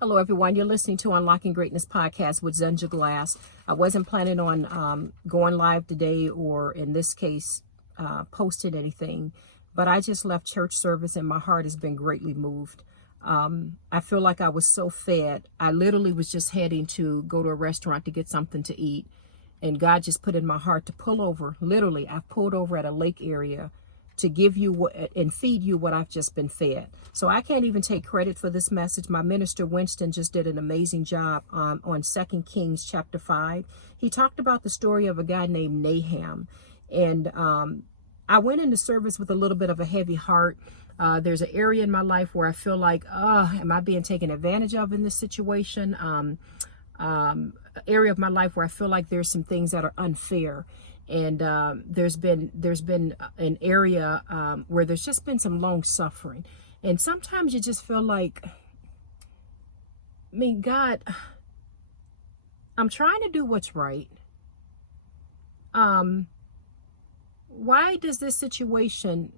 Hello, everyone. You're listening to Unlocking Greatness podcast with Zenja Glass. I wasn't planning on going live today or, in this case, posting anything, but I just left church service and my heart has been greatly moved. I feel like I was so fed. I literally was just heading to go to a restaurant to get something to eat, and God just put in my heart to pull over. Literally, I pulled over at a lake area to give you what and feed you what I've just been fed. So I can't even take credit for this message. My minister Winston just did an amazing job on 2 Kings chapter 5. He talked about the story of a guy named Nahum. And I went into service with a little bit of a heavy heart. There's an area in my life where I feel like, am I being taken advantage of in this situation? Area of my life where I feel like there's some things that are unfair. And there's been an area where there's just been some long suffering. And sometimes you just feel like, God, I'm trying to do what's right. Why has this situation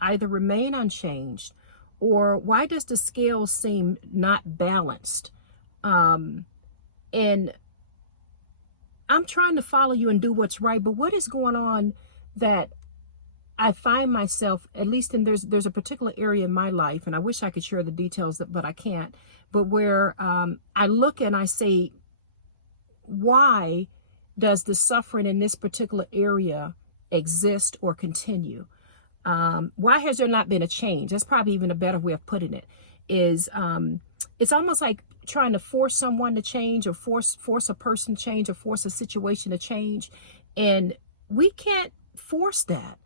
either remain unchanged, or why does the scale seem not balanced? And I'm trying to follow you and do what's right, but what is going on that I find myself, at least in there's a particular area in my life, and I wish I could share the details, but I can't, but where I look and I say, why does the suffering in this particular area exist or continue? Why has there not been a change? That's probably even a better way of putting it. It's almost like trying to force someone to change, or force a person to change, or force a situation to change. And we can't force that.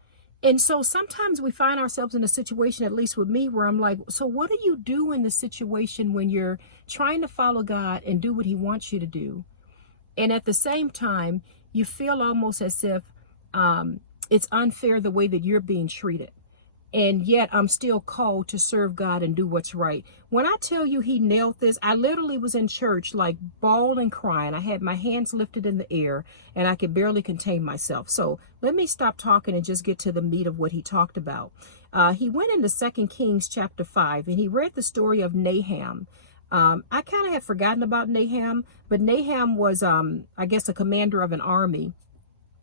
And so sometimes we find ourselves in a situation, at least with me, where I'm like, so what do you do in the situation when you're trying to follow God and do what he wants you to do? And at the same time, you feel almost as if it's unfair the way that you're being treated. And yet I'm still called to serve God and do what's right. When I tell you he nailed this, I literally was in church like bawling, crying. I had my hands lifted in the air and I could barely contain myself. So let me stop talking and just get to the meat of what he talked about. He went into 2 Kings chapter 5 and he read the story of Nahum. I kind of had forgotten about Nahum, but Nahum was, I guess, a commander of an army.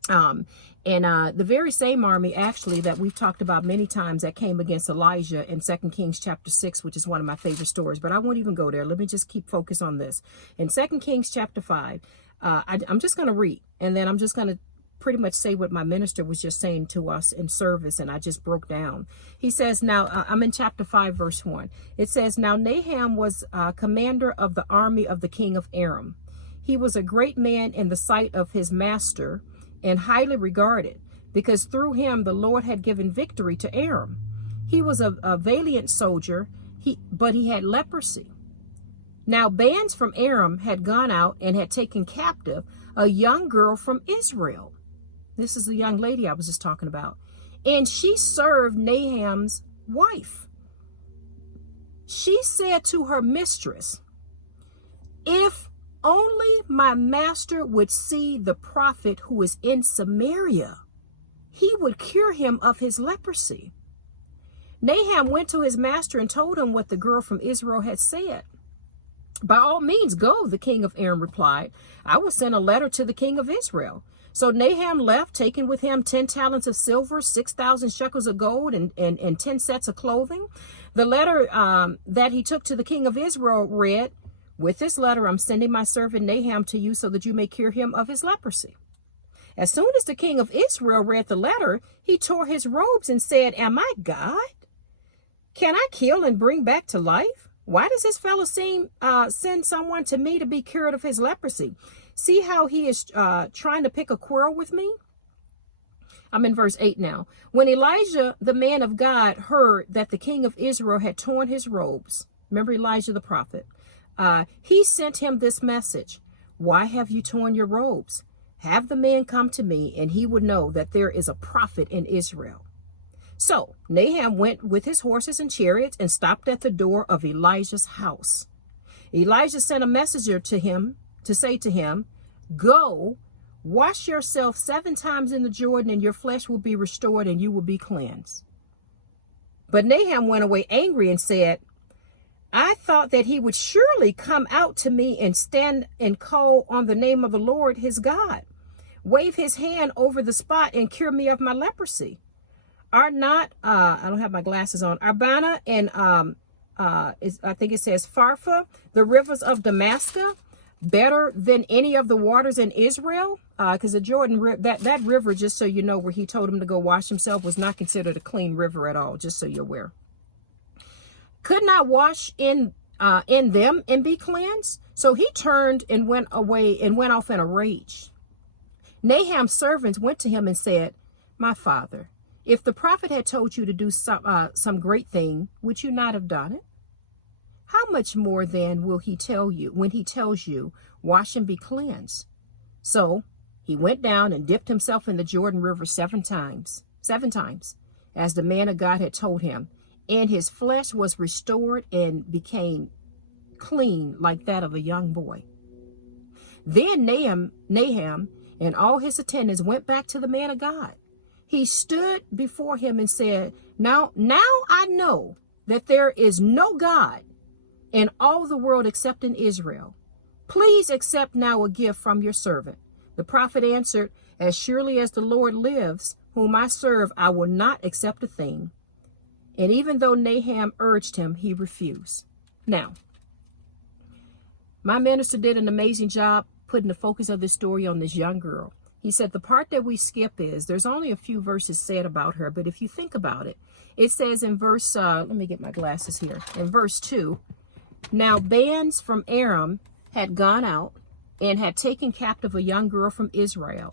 The very same army actually that we've talked about many times that came against Elijah in 2 Kings chapter 6, which is one of my favorite stories, but I won't even go there. Let me just keep focused on this. In 2 Kings chapter 5, I'm just going to read, and then I'm just going to pretty much say what my minister was just saying to us in service, and I just broke down. He says, now, I'm in chapter 5, verse 1. It says, now Nahum was commander of the army of the king of Aram. He was a great man in the sight of his master, and highly regarded, because through him the Lord had given victory to Aram. He was a valiant soldier, but he had leprosy. Now bands from Aram had gone out and had taken captive a young girl from Israel. This is the young lady I was just talking about. And she served Nahum's wife. She said to her mistress, if only my master would see the prophet who is in Samaria, he would cure him of his leprosy. Nahum went to his master and told him what the girl from Israel had said. By all means, go, the king of Aram replied. I will send a letter to the king of Israel. So Nahum left, taking with him 10 talents of silver, 6,000 shekels of gold, and 10 sets of clothing. The letter that he took to the king of Israel read, with this letter, I'm sending my servant Nahum to you so that you may cure him of his leprosy. As soon as the king of Israel read the letter, he tore his robes and said, am I God? Can I kill and bring back to life? Why does this fellow send someone to me to be cured of his leprosy? See how he is trying to pick a quarrel with me? I'm in verse 8 now. When Elijah, the man of God, heard that the king of Israel had torn his robes, remember Elijah the prophet, he sent him this message. Why have you torn your robes? Have the man come to me, and he would know that there is a prophet in Israel. So Nahum went with his horses and chariots and stopped at the door of Elijah's house. Elijah sent a messenger to him to say to him, go, wash yourself 7 times in the Jordan, and your flesh will be restored, and you will be cleansed. But Nahum went away angry and said, I thought that he would surely come out to me and stand and call on the name of the Lord his God, wave his hand over the spot and cure me of my leprosy. Are not, I don't have my glasses on, Abana and I think it says Pharpha, the rivers of Damascus, better than any of the waters in Israel? Because the Jordan, that river, just so you know, where he told him to go wash himself, was not considered a clean river at all, just so you're aware. Could not wash in them and be cleansed? So he turned and went away and went off in a rage. Naham's servants went to him and said, my father, if the prophet had told you to do some great thing, would you not have done it? How much more then will he tell you when he tells you, wash and be cleansed? So he went down and dipped himself in the Jordan River 7 times, as the man of God had told him. And his flesh was restored and became clean like that of a young boy. Then Nahum and all his attendants went back to the man of God. He stood before him and said, Now I know that there is no God in all the world except in Israel. Please accept now a gift from your servant. The prophet answered, as surely as the Lord lives, whom I serve, I will not accept a thing. And even though Nahum urged him, he refused. Now, my minister did an amazing job putting the focus of this story on this young girl. He said the part that we skip is, there's only a few verses said about her, but if you think about it, it says in verse, let me get my glasses here. In verse 2, now bands from Aram had gone out and had taken captive a young girl from Israel,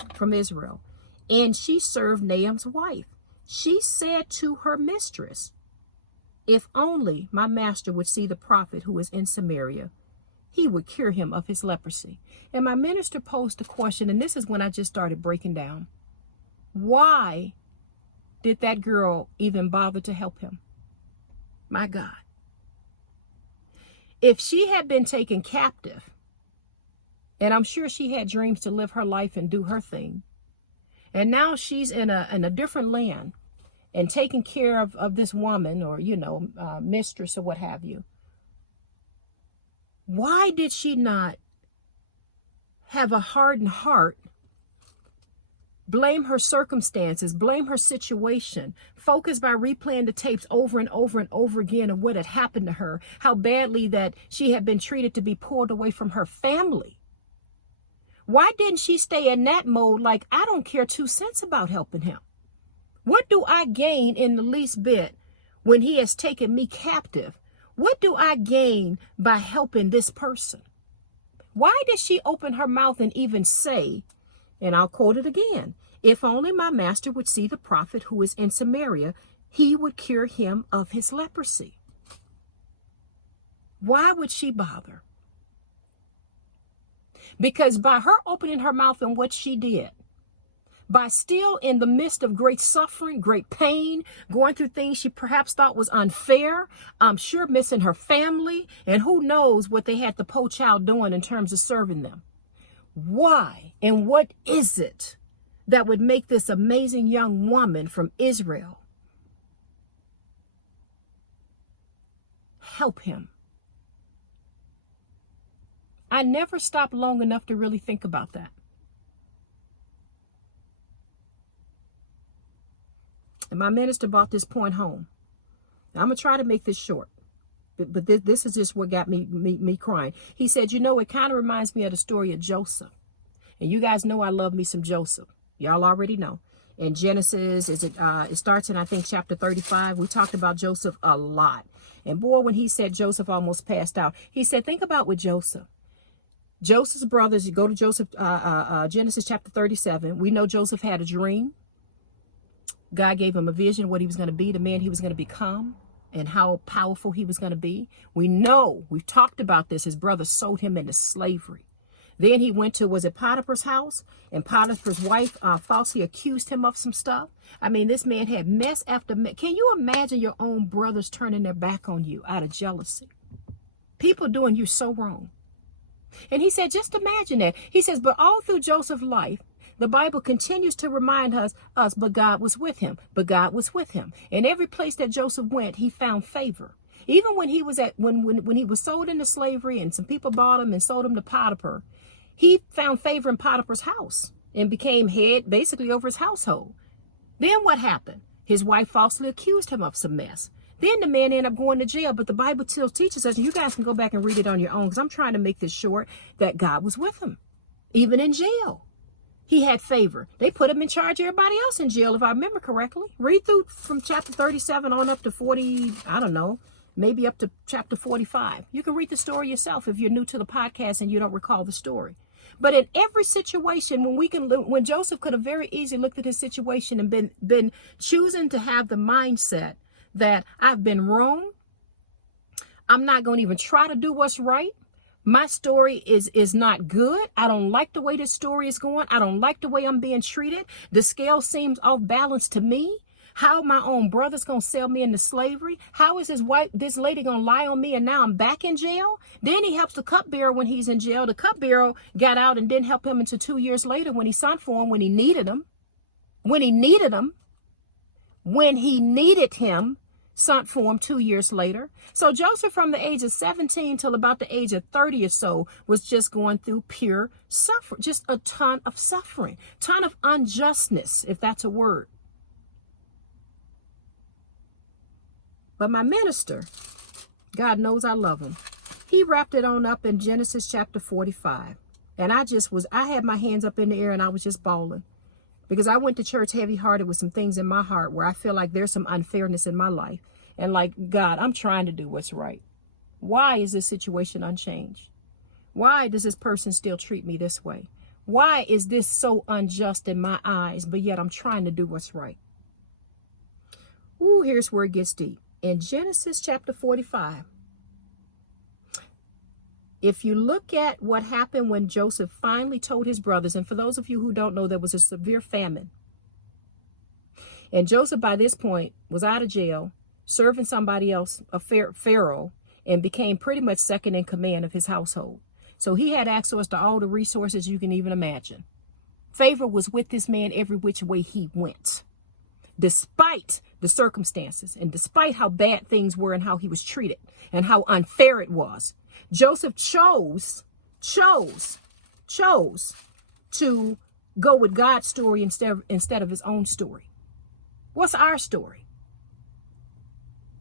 and she served Nahum's wife. She said to her mistress, if only my master would see the prophet who is in Samaria, he would cure him of his leprosy. And my minister posed a question, and this is when I just started breaking down. Why did that girl even bother to help him? My God. If she had been taken captive, and I'm sure she had dreams to live her life and do her thing, and now she's in a different land and taking care of this woman or, mistress or what have you, why did she not have a hardened heart, blame her circumstances, blame her situation, focus by replaying the tapes over and over and over again of what had happened to her, how badly that she had been treated to be pulled away from her family? Why didn't she stay in that mode like, I don't care 2 cents about helping him? What do I gain in the least bit when he has taken me captive? What do I gain by helping this person? Why did she open her mouth and even say, and I'll quote it again, if only my master would see the prophet who is in Samaria, he would cure him of his leprosy? Why would she bother? Because by her opening her mouth and what she did, by still in the midst of great suffering, great pain, going through things she perhaps thought was unfair, I'm sure missing her family, and who knows what they had the poor child doing in terms of serving them. Why and what is it that would make this amazing young woman from Israel help him? I never stopped long enough to really think about that. And my minister brought this point home. Now, I'm going to try to make this short. But this is just what got me crying. He said, it kind of reminds me of the story of Joseph. And you guys know I love me some Joseph. Y'all already know. In Genesis, it starts in, I think, chapter 35. We talked about Joseph a lot. And boy, when he said Joseph almost passed out, he said, think about with Joseph. Joseph's brothers, you go to Joseph, Genesis chapter 37. We know Joseph had a dream. God gave him a vision, what he was going to be, the man he was going to become, and how powerful he was going to be. We know, we've talked about this, his brothers sold him into slavery. Then he went to, was it Potiphar's house? And Potiphar's wife falsely accused him of some stuff. I mean, this man had mess after mess. Can you imagine your own brothers turning their back on you out of jealousy? People doing you so wrong. And he said, just imagine that. He says, but all through Joseph's life, the Bible continues to remind us, but God was with him. But God was with him. In every place that Joseph went, he found favor. Even when he was when he was sold into slavery and some people bought him and sold him to Potiphar, he found favor in Potiphar's house and became head basically over his household. Then what happened? His wife falsely accused him of some mess. Then the man ended up going to jail. But the Bible still teaches us, and you guys can go back and read it on your own because I'm trying to make this short, that God was with him. Even in jail, he had favor. They put him in charge of everybody else in jail, if I remember correctly. Read through from chapter 37 on up to 40, I don't know, maybe up to chapter 45. You can read the story yourself if you're new to the podcast and you don't recall the story. But in every situation, when Joseph could have very easily looked at his situation and been choosing to have the mindset that I've been wrong, I'm not going to even try to do what's right. My story is not good. I don't like the way this story is going. I don't like the way I'm being treated. The scale seems off balance to me. How my own brother's going to sell me into slavery? How is this lady going to lie on me and now I'm back in jail? Then he helps the cupbearer when he's in jail. The cupbearer got out and didn't help him until 2 years later when he sent for him when he needed him. When he needed him, sent for him 2 years later. So Joseph from the age of 17 till about the age of 30 or so was just going through pure suffering, just a ton of suffering, ton of unjustness, if that's a word. But my minister, God knows I love him, he wrapped it on up in Genesis chapter 45. And I had my hands up in the air and I was just bawling. Because I went to church heavy-hearted with some things in my heart where I feel like there's some unfairness in my life. And like, God, I'm trying to do what's right. Why is this situation unchanged? Why does this person still treat me this way? Why is this so unjust in my eyes, but yet I'm trying to do what's right? Ooh, here's where it gets deep. In Genesis chapter 45, if you look at what happened when Joseph finally told his brothers, and for those of you who don't know, there was a severe famine. And Joseph, by this point, was out of jail, serving somebody else, a pharaoh, and became pretty much second in command of his household. So he had access to all the resources you can even imagine. Favor was with this man every which way he went, despite the circumstances and despite how bad things were and how he was treated and how unfair it was. Joseph chose to go with God's story instead of his own story. What's our story?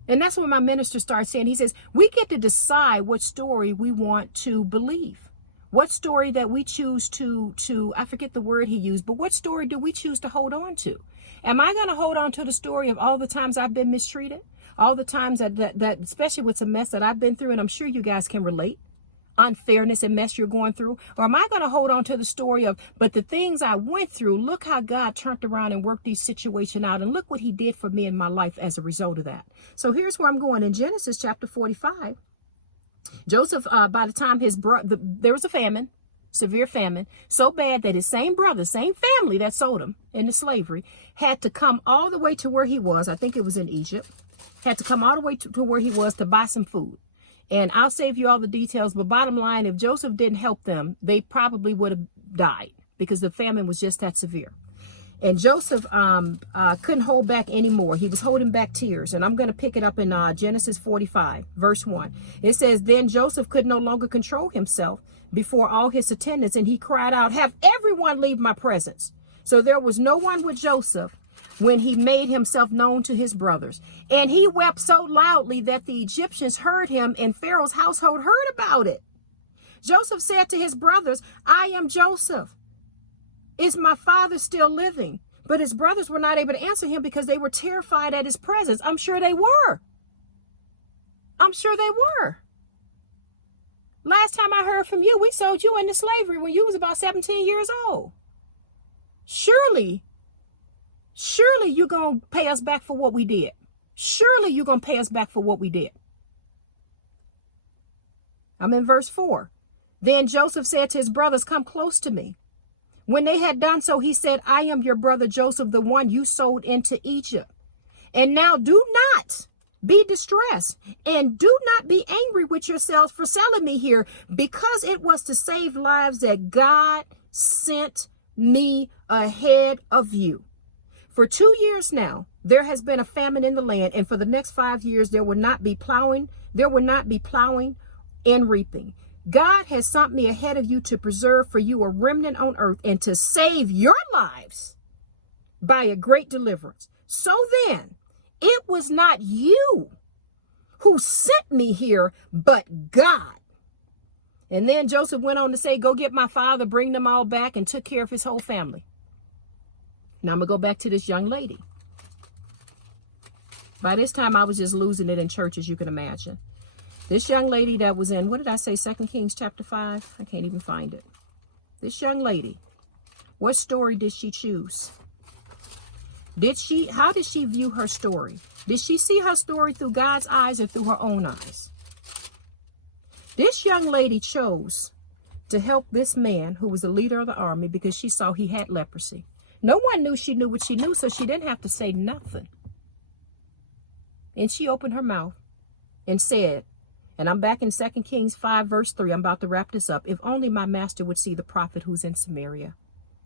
And that's when my minister starts saying, he says, we get to decide what story we want to believe. What story that we choose to I forget the word he used, but what story do we choose to hold on to? Am I going to hold on to the story of all the times I've been mistreated? All the times that especially with some mess that I've been through, and I'm sure you guys can relate, unfairness and mess you're going through? Or am I going to hold on to the story of, but the things I went through, look how God turned around and worked these situations out, and look what he did for me in my life as a result of that. So here's where I'm going. In Genesis chapter 45, Joseph, by the time there was a famine, severe famine, so bad that his same brother, same family that sold him into slavery, had to come all the way to where he was. I think it was in Egypt. Had to come all the way to where he was to buy some food. And I'll save you all the details, but bottom line, if Joseph didn't help them, they probably would have died because the famine was just that severe. And Joseph couldn't hold back anymore. He was holding back tears. And I'm going to pick it up in Genesis 45, verse 1. It says, then Joseph could no longer control himself before all his attendants, and he cried out, have everyone leave my presence. So there was no one with Joseph when he made himself known to his brothers. And he wept so loudly that the Egyptians heard him, and Pharaoh's household heard about it. Joseph said to his brothers, I am Joseph. Is my father still living? But his brothers were not able to answer him because they were terrified at his presence. I'm sure they were. Last time I heard from you, we sold you into slavery when you was about 17 years old. Surely you're going to pay us back for what we did. Surely you're going to pay us back for what we did. I'm in verse 4. Then Joseph said to his brothers, come close to me. When they had done so, he said, I am your brother Joseph, the one you sold into Egypt. And now do not be distressed, and do not be angry with yourselves for selling me here, because it was to save lives that God sent me ahead of you. For 2 years now, There has been a famine in the land, and for the next 5 years, there will not be plowing. There will not be plowing and reaping. God has sent me ahead of you to preserve for you a remnant on earth and to save your lives by a great deliverance. So then, it was not you who sent me here, but God. And then Joseph went on to say, go get my father, bring them all back, and took care of his whole family. Now I'm going to go back to this young lady. By this time, I was just losing it in church, as you can imagine. This young lady that was in, what did I say, 2 Kings chapter 5? I can't even find it. This young lady, what story did she choose? How did she view her story? Did she see her story through God's eyes or through her own eyes? This young lady chose to help this man who was the leader of the army because she saw he had leprosy. No one knew she knew what she knew, so she didn't have to say nothing. And she opened her mouth and said, and I'm back in 2 Kings 5, verse 3. I'm about to wrap this up. If only my master would see the prophet who's in Samaria,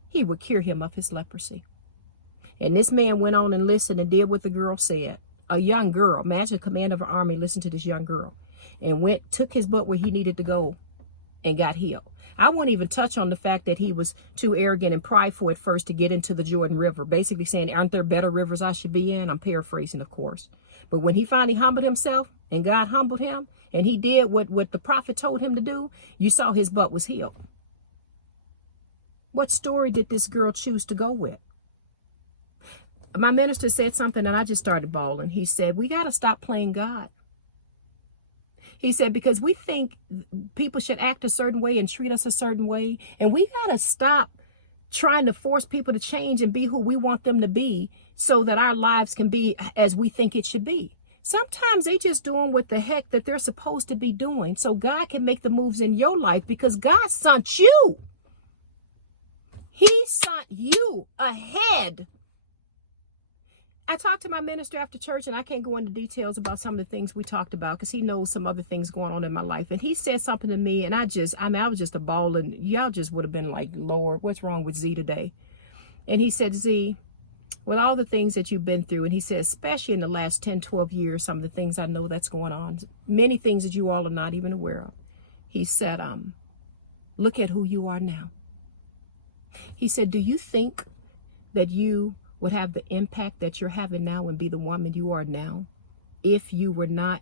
he would cure him of his leprosy. And this man went on and listened and did what the girl said. A young girl, imagine the commander of an army, listened to this young girl and took his butt where he needed to go and got healed. I won't even touch on the fact that he was too arrogant and prideful at first to get into the Jordan River, basically saying, aren't there better rivers I should be in? I'm paraphrasing, of course. But when he finally humbled himself and God humbled him and he did what the prophet told him to do, you saw his butt was healed. What story did this girl choose to go with? My minister said something and I just started bawling. He said, we got to stop playing God. He said, because we think people should act a certain way and treat us a certain way. And we got to stop trying to force people to change and be who we want them to be so that our lives can be as we think it should be. Sometimes they just doing what the heck that they're supposed to be doing so God can make the moves in your life because God sent you. He sent you ahead. I talked to my minister after church, and I can't go into details about some of the things we talked about because he knows some other things going on in my life. And he said something to me, and I was just a ball, and y'all just would have been like, Lord, what's wrong with Z today? And he said, Z, with all the things that you've been through, and he said, especially in the last 10, 12 years, some of the things I know that's going on, many things that you all are not even aware of. He said, look at who you are now. He said, do you think that you would have the impact that you're having now and be the woman you are now if you were not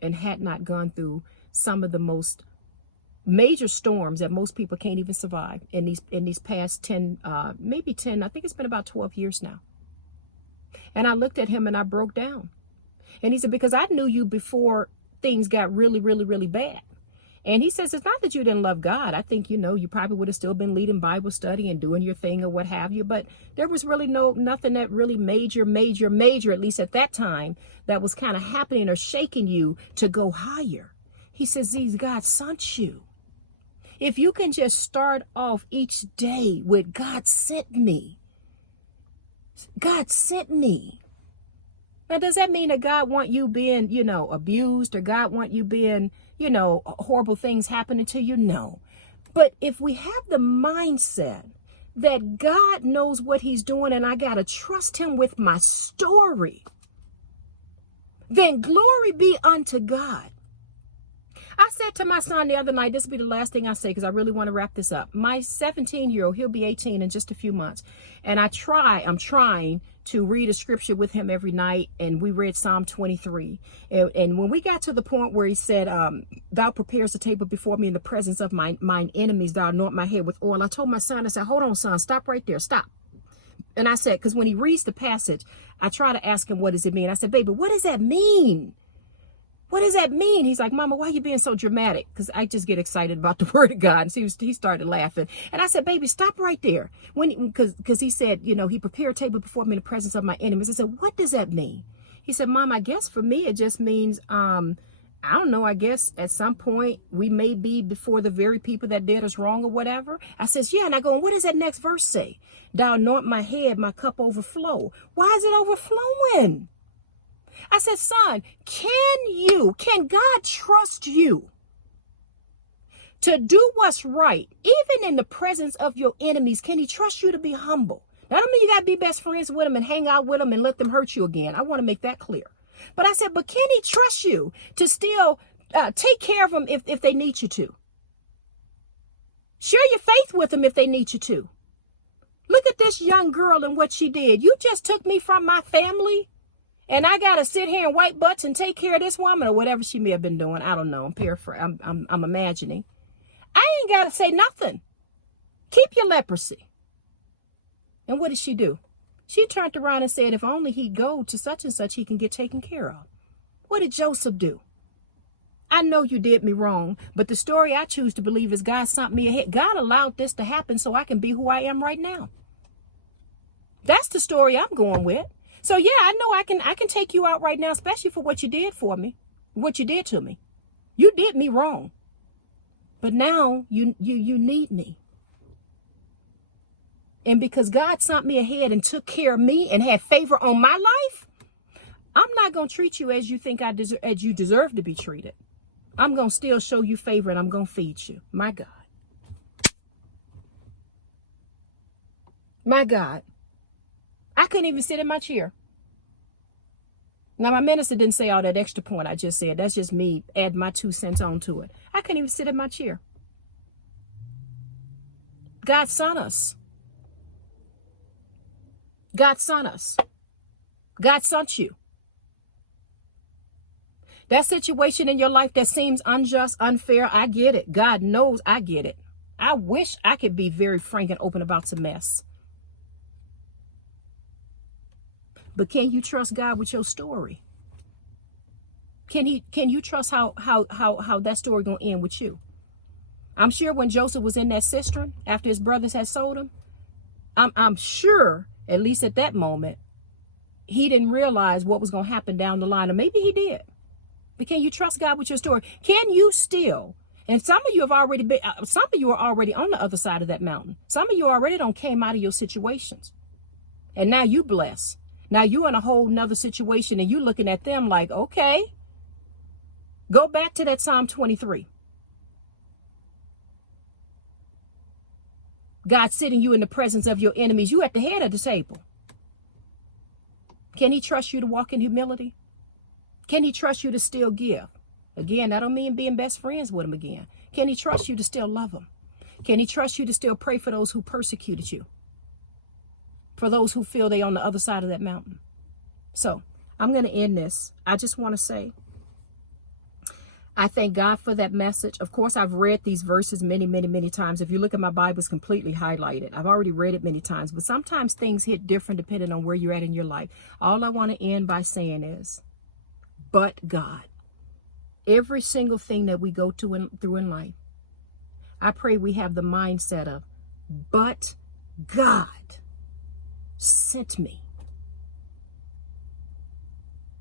and had not gone through some of the most major storms that most people can't even survive in these past 10, maybe 10, I think it's been about 12 years now. And I looked at him and I broke down. And he said, because I knew you before things got really, really, really bad. And he says, it's not that you didn't love God. I think, you probably would have still been leading Bible study and doing your thing or what have you. But there was really nothing that really major, at least at that time, that was kind of happening or shaking you to go higher. He says, God sent you. If you can just start off each day with God sent me. God sent me. Now, does that mean that God want you being, abused or God want you being, horrible things happening to you? No. But if we have the mindset that God knows what he's doing and I got to trust him with my story, then glory be unto God. I said to my son the other night, this will be the last thing I say because I really want to wrap this up. My 17-year-old, he'll be 18 in just a few months. And I'm trying to read a scripture with him every night. And we read Psalm 23. And when we got to the point where he said, thou preparest a table before me in the presence of mine enemies, thou anoint my head with oil. I told my son, I said, hold on, son, stop right there, stop. And I said, because when he reads the passage, I try to ask him, what does it mean? I said, baby, what does that mean? What does that mean? He's like, Mama, why are you being so dramatic? Because I just get excited about the word of God. And so he started laughing. And I said, baby, stop right there. Because he said, he prepared a table before me in the presence of my enemies. I said, what does that mean? He said, Mom, I guess for me, it just means, I don't know, I guess at some point we may be before the very people that did us wrong or whatever. I says, yeah. And I go, what does that next verse say? Thou anoint my head, my cup overflow. Why is it overflowing? I said, son, can God trust you to do what's right, even in the presence of your enemies? Can he trust you to be humble? That don't mean you got to be best friends with them and hang out with them and let them hurt you again. I want to make that clear. But I said, but can he trust you to still take care of them if they need you to? Share your faith with them if they need you to. Look at this young girl and what she did. You just took me from my family, and I got to sit here and wipe butts and take care of this woman, or whatever she may have been doing. I don't know. I'm paraphrasing. I'm imagining. I ain't got to say nothing. Keep your leprosy. And what did she do? She turned around and said, if only he'd go to such and such, he can get taken care of. What did Joseph do? I know you did me wrong, but the story I choose to believe is God sent me ahead. God allowed this to happen so I can be who I am right now. That's the story I'm going with. So yeah, I know I can take you out right now, especially for what you did for me, what you did to me. You did me wrong. But now you need me. And because God sent me ahead and took care of me and had favor on my life, I'm not going to treat you as you think as you deserve to be treated. I'm going to still show you favor, and I'm going to feed you. My God. My God. I couldn't even sit in my chair. Now, my minister didn't say all that extra point I just said. That's just me adding my 2 cents onto it. I couldn't even sit in my chair. God sent us. God sent us. God sent you. That situation in your life that seems unjust, unfair, I get it. God knows I get it. I wish I could be very frank and open about some mess. But can you trust God with your story? Can you trust how that story gonna end with you? I'm sure when Joseph was in that cistern after his brothers had sold him, I'm sure, at least at that moment, he didn't realize what was gonna happen down the line, or maybe he did. But can you trust God with your story? Can you still? And some of you have already been, some of you are already on the other side of that mountain. Some of you already don't came out of your situations. And now you blessed. Now you in a whole nother situation, and you looking at them like, okay, go back to that Psalm 23. God sitting you in the presence of your enemies. You at the head of the table. Can he trust you to walk in humility? Can he trust you to still give? Again, that don't mean being best friends with him again. Can he trust you to still love him? Can he trust you to still pray for those who persecuted you? For those who feel they on the other side of that mountain? So I'm going to end this. I just want to say, I thank God for that message. Of course, I've read these verses many, many, many times. If you look at my Bible, it's completely highlighted. I've already read it many times, but sometimes things hit different depending on where you're at in your life. All I want to end by saying is, but God. Every single thing that we go through in life, I pray we have the mindset of, but God sent me.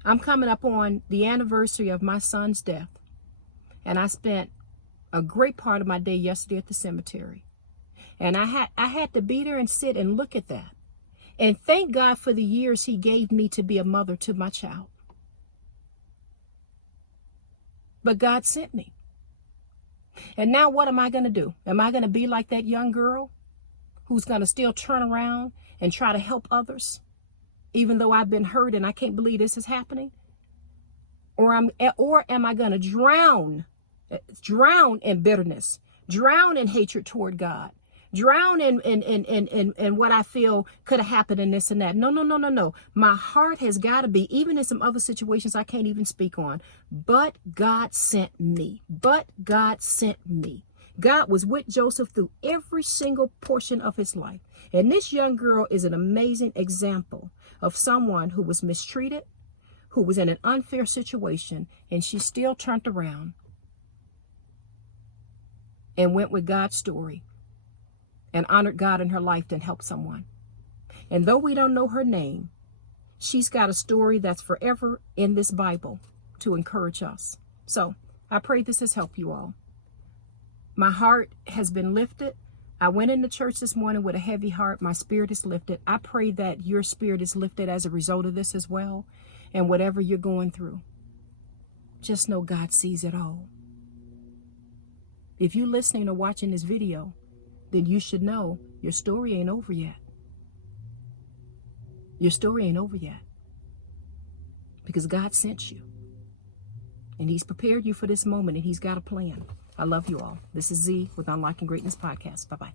I'm coming up on the anniversary of my son's death, and I spent a great part of my day yesterday at the cemetery. And I had to be there and sit and look at that. And thank God for the years he gave me to be a mother to my child. But God sent me. And now what am I going to do? Am I going to be like that young girl who's going to still turn around and try to help others, even though I've been hurt and I can't believe this is happening? Or am I going to drown in bitterness, drown in hatred toward God, drown in what I feel could have happened in this and that? No. My heart has got to be, even in some other situations I can't even speak on, but God sent me. But God sent me. God was with Joseph through every single portion of his life. And this young girl is an amazing example of someone who was mistreated, who was in an unfair situation, and she still turned around and went with God's story and honored God in her life and helped someone. And though we don't know her name, she's got a story that's forever in this Bible to encourage us. So I pray this has helped you all. My heart has been lifted. I went into church this morning with a heavy heart. My spirit is lifted. I pray that your spirit is lifted as a result of this as well. And whatever you're going through, just know God sees it all. If you're listening or watching this video, then you should know your story ain't over yet. Your story ain't over yet, because God sent you. And he's prepared you for this moment, and he's got a plan. I love you all. This is Z with Unlocking Greatness Podcast. Bye-bye.